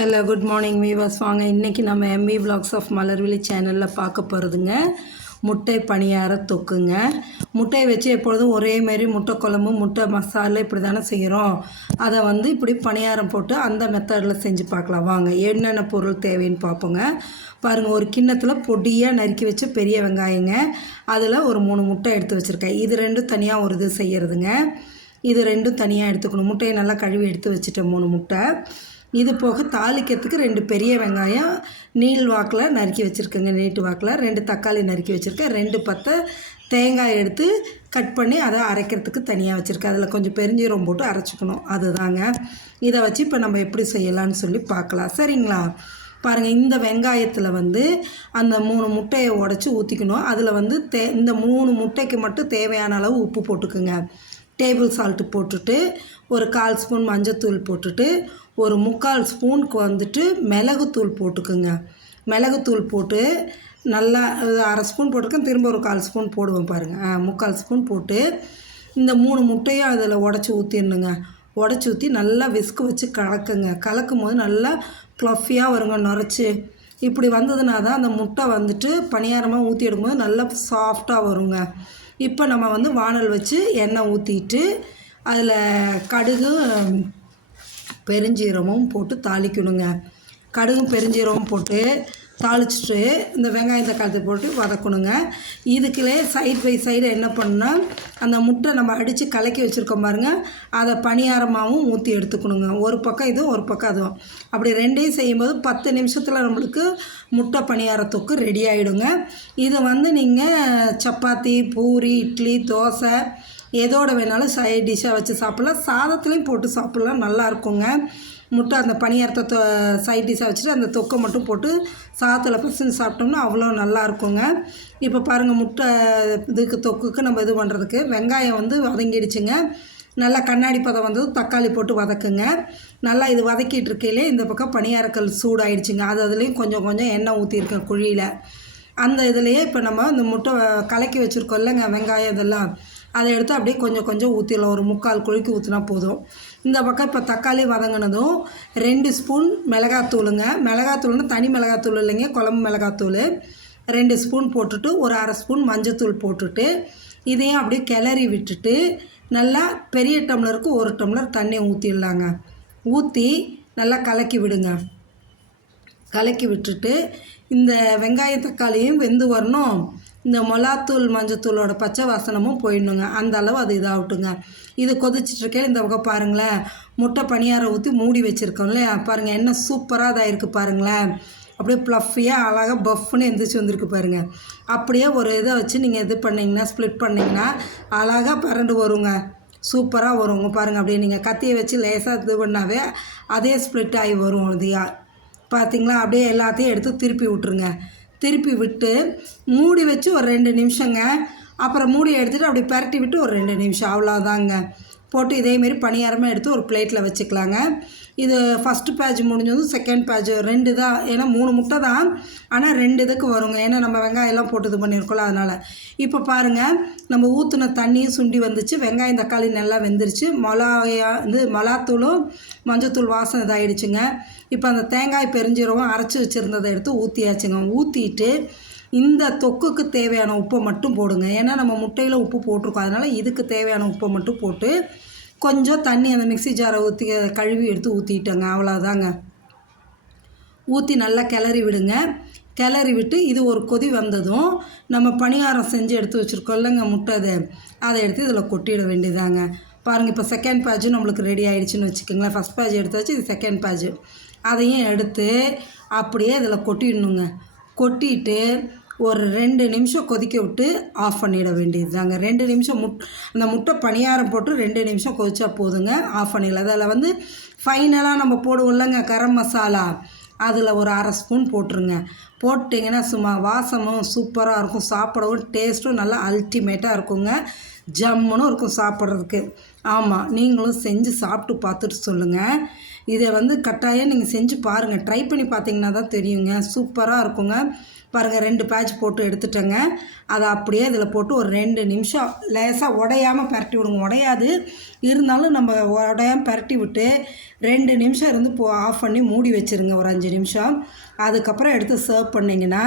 Hello good morning viewers. வாங்க இன்றைக்கி நம்ம எம்வி விலாக்ஸ் ஆஃப் மலர்விழி சேனலில் பார்க்க போகிறதுங்க முட்டை பணியார தொக்குங்க. முட்டையை வச்சு எப்பொழுதும் ஒரே மாரி முட்டை குழம்பு முட்டை மசாலா இப்படி தானே செய்கிறோம். அதை இப்படி பணியாரம் போட்டு அந்த மெத்தடில் செஞ்சு பார்க்கலாம். வாங்க என்னென்ன பொருள் தேவைன்னு பார்ப்போங்க. பாருங்கள், ஒரு கிண்ணத்தில் பொடியாக நறுக்கி வச்ச பெரிய வெங்காயங்க, அதில் ஒரு 3 முட்டை எடுத்து வச்சுருக்கேன். இது ரெண்டும் தனியாக ஒரு இது செய்கிறதுங்க. இது ரெண்டும் தனியாக எடுத்துக்கணும். முட்டையை நல்லா கழுவி எடுத்து வச்சுட்டேன் 3 முட்டை. இது போக தாளிக்கிறதுக்கு 2 பெரிய வெங்காயம் நீள் வாக்கில் நறுக்கி வச்சுருக்கேங்க, நீட்டு வாக்கில் 2 தக்காளி நறுக்கி வச்சுருக்கேன், 2 பத்தை தேங்காய் எடுத்து கட் பண்ணி அதை அரைக்கிறதுக்கு தனியாக வச்சுருக்கேன். அதில் கொஞ்சம் பெருஞ்சீரகம் போட்டு அரைச்சிக்கணும். அதுதாங்க. இதை வச்சு இப்போ நம்ம எப்படி செய்யலான்னு சொல்லி பார்க்கலாம். சரிங்களா? பாருங்கள், இந்த வெங்காயத்தில் அந்த 3 முட்டையை உடச்சி ஊற்றிக்கணும். அதில் இந்த 3 முட்டைக்கு மட்டும் தேவையான அளவு உப்பு போட்டுக்குங்க. டேபிள் சால்ட்டு போட்டுட்டு ஒரு 1/4 ஸ்பூன் மஞ்சத்தூள் போட்டுட்டு ஒரு 3/4 ஸ்பூனுக்கு மிளகுத்தூள் போட்டுக்குங்க. மிளகுத்தூள் போட்டு நல்லா 1/2 ஸ்பூன் போட்டிருக்கேன், திரும்ப ஒரு 1/4 ஸ்பூன் போடுவேன் பாருங்கள். 3/4 ஸ்பூன் போட்டு இந்த 3 முட்டையும் அதில் உடச்சி ஊற்றிடணுங்க. உடச்சி ஊற்றி நல்லா விஸ்கு வச்சு கலக்குங்க. கலக்கும் போது நல்லா ப்ளஃபியாக வருங்க, நுரைச்சி. இப்படி வந்ததுனா தான் அந்த முட்டை பணியாரமாக ஊற்றி எடுக்கும்போது நல்லா சாஃப்டாக வருங்க. இப்போ நம்ம வானல் வச்சு எண்ணெய் ஊற்றிட்டு அதில் கடுகு பெருஞ்சீரகமும் போட்டு தாளிக்கணுங்க. கடுகும் பெருஞ்சீரகம் போட்டு தாளிச்சிட்டு இந்த வெங்காயம் தக்காளி போட்டு வதக்கணுங்க. இதுக்குள்ளே சைடு பை சைடு என்ன பண்ணால் அந்த முட்டை நம்ம அடித்து கலக்கி வச்சுருக்கோம் பாருங்கள், அதை பணியாரமாகவும் ஊற்றி எடுத்துக்கணுங்க. ஒரு பக்கம் இதுவும் ஒரு பக்கம் அதுவும். அப்படி ரெண்டையும் செய்யும்போது 10 நிமிஷத்தில் நம்மளுக்கு முட்டை பணியார தொக்கு ரெடி ஆகிடுங்க. இது நீங்கள் சப்பாத்தி, பூரி, இட்லி, தோசை எதோடு வேணாலும் சைட் டிஷ்ஷாக வச்சு சாப்பிட்லாம். சாதத்துலேயும் போட்டு சாப்பிட்லாம், நல்லா இருக்குங்க. முட்டை அந்த பணியாரத்தை சைட் டிஷ்ஷாக வச்சுட்டு அந்த தொக்கை மட்டும் போட்டு சாதத்தில் பசங்க சாப்பிட்டோம்னா அவ்வளோ நல்லா இருக்குங்க. இப்போ பாருங்கள், முட்டை இதுக்கு தொக்குக்கு நம்ம இது பண்ணுறதுக்கு வெங்காயம் வதங்கிடுச்சுங்க. நல்லா கண்ணாடி பதம் வந்தது தக்காளி போட்டு வதக்குங்க. நல்லா இது வதக்கிட்டு இருக்கையிலே இந்த பக்கம் பணியாரக்கல் சூடாயிடுச்சுங்க. அதுலேயும் கொஞ்சம் கொஞ்சம் எண்ணெய் ஊற்றிருக்கேன் குழியில். அந்த இதுலேயே இப்போ நம்ம இந்த முட்டை கலக்கி வச்சுருக்கோம் இல்லைங்க, வெங்காயம் இதெல்லாம் அதை எடுத்து அப்படியே கொஞ்சம் கொஞ்சம் ஊற்றிடலாம். ஒரு 3/4 குழிக்கு ஊற்றினா போதும். இந்த பக்கம் இப்போ தக்காளி வதங்கினதும் 2 ஸ்பூன் மிளகாத்தூளுங்க. மிளகாத்தூள்னா தனி மிளகாத்தூள் இல்லைங்க, குழம்பு மிளகாத்தூள் 2 ஸ்பூன் போட்டுட்டு ஒரு 1/2 ஸ்பூன் மஞ்சத்தூள் போட்டுட்டு இதையும் அப்படியே கிளறி விட்டுட்டு நல்லா பெரிய டம்ளருக்கு 1 டம்ளர் தண்ணி ஊற்றிடலாங்க. ஊற்றி நல்லா கலக்கி விடுங்க. கலக்கி விட்டுட்டு இந்த வெங்காய தக்காளியும் வெந்து வரணும். இந்த மிளகாத்தூள் மஞ்சத்தூளோட பச்சை வாசனமும் போயிடணுங்க. அந்த அளவு அது இதாகட்டுங்க. இது கொதிச்சிட்ருக்கேன். இந்த பக்கம் பாருங்களேன், முட்டை பணியாரம் ஊற்றி மூடி வச்சுருக்கோம்ல, பாருங்கள் என்ன சூப்பராக இதாக இருக்குது பாருங்களேன். அப்படியே ப்ளஃபியாக அழகாக பஃப்னு எந்திரிச்சு வந்திருக்கு பாருங்கள். அப்படியே ஒரு இதை வச்சு நீங்கள் இது பண்ணிங்கன்னா ஸ்ப்ளிட் பண்ணிங்கன்னா அழகாக பரண்டு வருங்க, சூப்பராக வருங்க. பாருங்கள், அப்படியே நீங்கள் கத்தியை வச்சு லேசாக இது பண்ணாவே அதே ஸ்ப்ளிட் ஆகி வரும். இதையாக பார்த்திங்களா? அப்படியே எல்லாத்தையும் எடுத்து திருப்பி விட்டுருங்க. திருப்பி விட்டு மூடி வச்சு ஒரு 2 நிமிஷங்க. அப்புறம் மூடி எடுத்துகிட்டு அப்படி பரட்டி விட்டு ஒரு 2 நிமிஷம், அவ்வளோதாங்க. போட்டு இதேமாரி பணியாரமாக எடுத்து ஒரு பிளேட்டில் வச்சுக்கலாங்க. இது ஃபஸ்ட்டு பேட்ச் முடிஞ்சதும் செகண்ட் பேட்ச் 2 தான். ஏன்னா 3 முட்டை தான், ஆனால் 2 இதுக்கு வருங்க. ஏன்னா நம்ம வெங்காயம்லாம் போட்டு இது பண்ணியிருக்கோம்ல, அதனால். இப்போ பாருங்கள், நம்ம ஊற்றின தண்ணியும் சுண்டி வந்துச்சு, வெங்காயம் தக்காளி நல்லா வெந்துருச்சு, மிளகாத்தூளும் மஞ்சத்தூள் வாசனை இதாகிடுச்சுங்க. இப்போ அந்த தேங்காய் பெருஞ்சீரகம் அரைச்சி வச்சுருந்ததை எடுத்து ஊற்றியாச்சுங்க. ஊற்றிட்டு இந்த தொக்குக்கு தேவையான உப்பை மட்டும் போடுங்க. ஏன்னா நம்ம முட்டையில் உப்பு போட்டிருக்கோம், அதனால் இதுக்கு தேவையான உப்பை மட்டும் போட்டு கொஞ்சம் தண்ணி அந்த மிக்ஸி ஜாரை ஊற்றி கழுவி எடுத்து ஊற்றிட்டேங்க. அவ்வளோதாங்க. ஊற்றி நல்லா கிளறி விடுங்க. கிளறி விட்டு இது ஒரு கொதி வந்ததும் நம்ம பணியாரம் செஞ்சு எடுத்து வச்சுருக்கோம் இல்லைங்க முட்டை, அதை எடுத்து இதில் கொட்டிட வேண்டியதாங்க. பாருங்கள், இப்போ செகண்ட் பேட்சும் நம்மளுக்கு ரெடி ஆகிடுச்சின்னு வச்சுக்கோங்களேன். ஃபஸ்ட் பேட்ச் எடுத்தாச்சு, இது செகண்ட் பேட்ச். அதையும் எடுத்து அப்படியே இதில் கொட்டிடணுங்க. கொட்டிட்டு ஒரு 2 நிமிஷம் கொதிக்க விட்டு ஆஃப் பண்ணிட வேண்டியது தாங்க. 2 நிமிஷம் அந்த முட்டை பணியாரம் போட்டு 2 நிமிஷம் கொதிச்சா போதுங்க, ஆஃப் பண்ணிடலாம். அதில் ஃபைனலாக நம்ம போடுவோம் இல்லைங்க கரம் மசாலா, அதில் ஒரு 1/2 ஸ்பூன் போட்டுருங்க. போட்டிங்கன்னா சும்மா வாசமும் சூப்பராக இருக்கும், சாப்பிடவும் டேஸ்ட்டும் நல்லா அல்டிமேட்டாக இருக்குங்க, ஜம்முன்னு இருக்கும் சாப்பிட்றதுக்கு. ஆமாம், நீங்களும் செஞ்சு சாப்பிட்டு பார்த்துட்டு சொல்லுங்கள். இதை வந்து கட்டாயம் நீங்கள் செஞ்சு பாருங்கள், ட்ரை பண்ணி பார்த்தீங்கன்னா தான் தெரியுங்க. சூப்பராக இருக்குங்க. பாருங்கள் 2 பேட்ச் போட்டு எடுத்துட்டேங்க. அதை அப்படியே இதில் போட்டு ஒரு 2 நிமிஷம் லேசாக உடையாமல் பரட்டி விடுங்க. உடையாது, இருந்தாலும் நம்ம உடையாமல் பரட்டி விட்டு 2 நிமிஷம் இருந்து ஆஃப் பண்ணி மூடி வச்சுருங்க ஒரு 5 நிமிஷம். அதுக்கப்புறம் எடுத்து சர்வ் பண்ணிங்கன்னா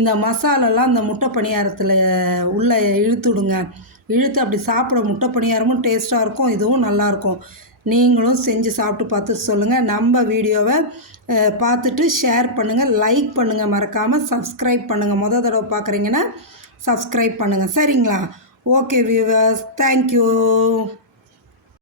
இந்த மசாலாலாம் அந்த முட்டை பணியாரத்தில் உள்ளே இழுத்துடுங்க. இழுத்து அப்படி சாப்பிட முட்டை பணியாரமும் டேஸ்ட்டாக இருக்கும், இதுவும் நல்லாயிருக்கும். நீங்களும் செஞ்சு சாப்பிட்டு பார்த்துட்டு சொல்லுங்கள். நம்ம வீடியோவை பார்த்துட்டு ஷேர் பண்ணுங்கள், லைக் பண்ணுங்கள், மறக்காமல் சப்ஸ்கிரைப் பண்ணுங்கள். தடவை பார்க்குறீங்கன்னா சப்ஸ்கிரைப் பண்ணுங்கள், சரிங்களா? Okay viewers, thank you.